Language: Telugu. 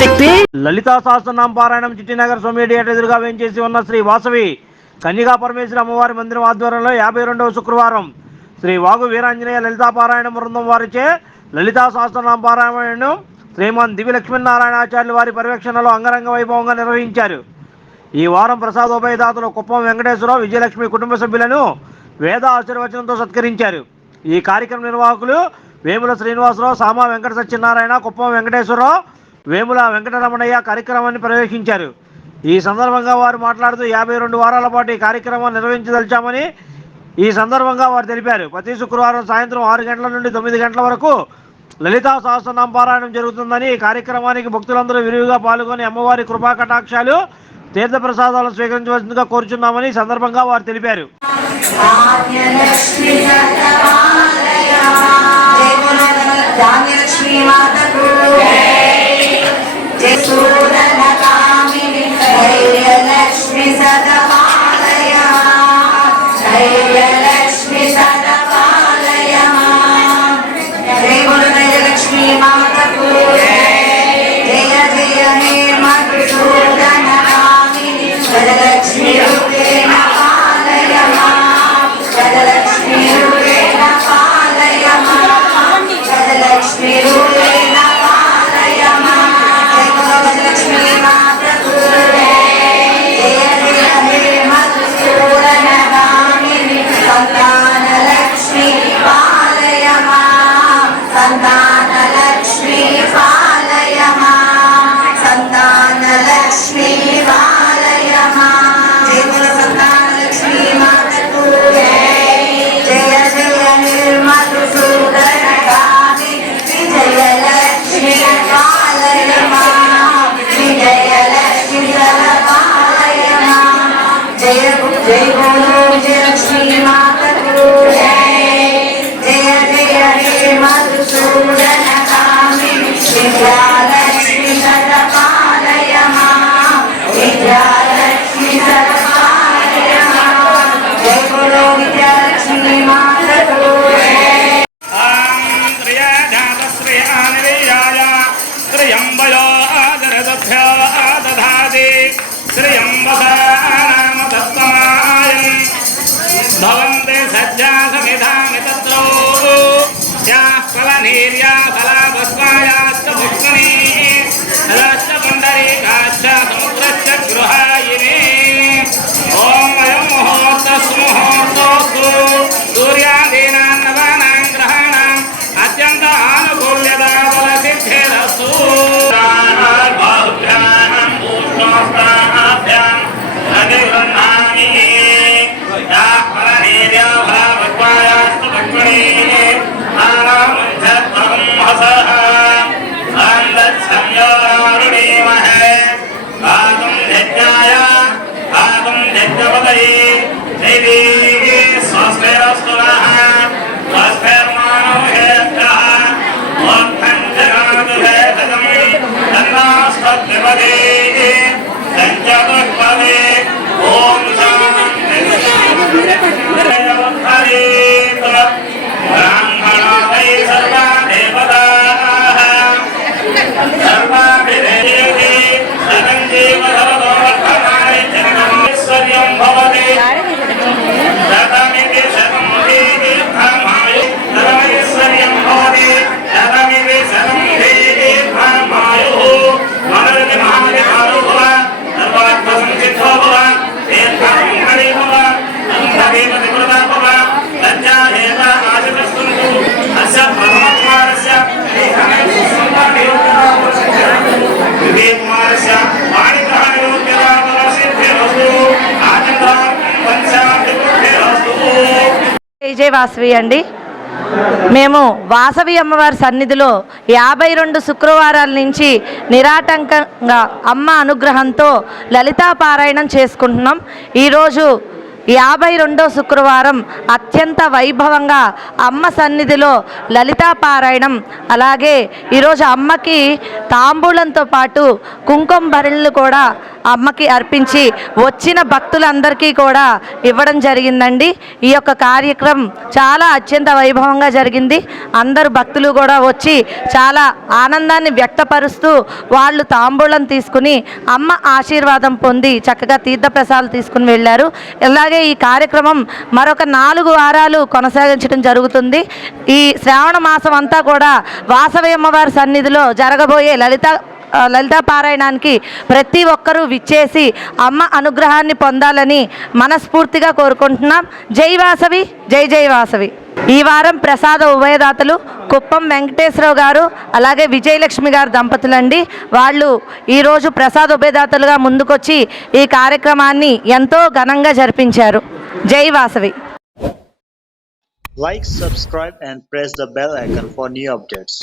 శక్తి లలితా సహస్రనామ పారాయణం చిట్టినగర్ సోమిడియేట్ ఎదురుగా వేయించేసి ఉన్న శ్రీ వాసవి కన్యకా పరమేశ్వరి అమ్మవారి మందిరం ఆధ్వర్యంలో యాభై రెండవ శుక్రవారం శ్రీ వాగు వీరాంజనేయ లలితా పారాయణ బృందం వారిచే లలితా సహస్రనామ పారాయణం శ్రీమాన్ దివి లక్ష్మీనారాయణాచార్యుల వారి పర్యవేక్షణలో అంగరంగ వైభవంగా నిర్వహించారు. ఈ వారం ప్రసాదోపయదాతలు కుప్పం వెంకటేశ్వరరావు విజయలక్ష్మి కుటుంబ సభ్యులను వేద ఆశీర్వచనంతో సత్కరించారు. ఈ కార్యక్రమ నిర్వాహకులు వేముల శ్రీనివాసరావు సామా వెంకట సత్యనారాయణ కుప్పం వెంకటేశ్వరరావు వేముల వెంకటరమణయ్య కార్యక్రమాన్ని ప్రవేశించారు. ఈ సందర్భంగా వారు మాట్లాడుతూ యాభై రెండు వారాల పాటు ఈ కార్యక్రమాన్ని నిర్వహించదలిచామని ఈ సందర్భంగా వారు తెలిపారు. ప్రతి శుక్రవారం సాయంత్రం ఆరు గంటల నుండి తొమ్మిది గంటల వరకు లలితా సహస్రనామ పారాయణం జరుగుతుందని ఈ కార్యక్రమానికి భక్తులందరూ విరివిగా పాల్గొని అమ్మవారి కృపా కటాక్షాలు తీర్థ ప్రసాదాలను స్వీకరించవలసిందిగా కోరుచున్నామని సందర్భంగా వారు తెలిపారు. ధాన్యలక్ష్మీ మాత సంతానలక్ష్మి పాలయ భవంతే సజ్జా సమిధాని తత్రో యాః ఫలనీర్యా ఫలాభస్మాయాశ్చ పుష్కనీ హలాశ్చ పుండరీకాశ్చ సముద్రశ్చ గృహాయినే পারে విజయ వాసవి అండి. మేము వాసవి అమ్మవారి సన్నిధిలో యాభై రెండు శుక్రవారాల నుంచి నిరాటంకంగా అమ్మ అనుగ్రహంతో లలితా పారాయణం చేసుకుంటున్నాం. ఈరోజు యాభై రెండో శుక్రవారం అత్యంత వైభవంగా అమ్మ సన్నిధిలో లలితా పారాయణం. అలాగే ఈరోజు అమ్మకి తాంబూలంతో పాటు కుంకుమ భరణలు కూడా అమ్మకి అర్పించి వచ్చిన భక్తులందరికీ కూడా ఇవ్వడం జరిగిందండి. ఈ యొక్క కార్యక్రమం చాలా అత్యంత వైభవంగా జరిగింది. అందరు భక్తులు కూడా వచ్చి చాలా ఆనందాన్ని వ్యక్తపరుస్తూ వాళ్ళు తాంబూలం తీసుకుని అమ్మ ఆశీర్వాదం పొంది చక్కగా తీర్థప్రసాదాలు తీసుకుని వెళ్ళారు. ఇలాగే ఈ కార్యక్రమం మరొక నాలుగు వారాలు కొనసాగించడం జరుగుతుంది. ఈ శ్రావణ మాసం అంతా కూడా వాసవి అమ్మవారి సన్నిధిలో జరగబోయే లలిత లలితా పారాయణానికి ప్రతి ఒక్కరూ విచ్చేసి అమ్మ అనుగ్రహాన్ని పొందాలని మనస్ఫూర్తిగా కోరుకుంటున్నాం. జై వాసవి జై జై వాసవి. ఈ వారం ప్రసాద ఉభయదాతలు కుప్పం వెంకటేశ్వరరావు గారు అలాగే విజయలక్ష్మి గారు దంపతులండి. వాళ్ళు ఈరోజు ప్రసాద ఉభయదాతలుగా ముందుకొచ్చి ఈ కార్యక్రమాన్ని ఎంతో ఘనంగా జరిపించారు. జై Vasavi. Like subscribe and press the bell icon for new updates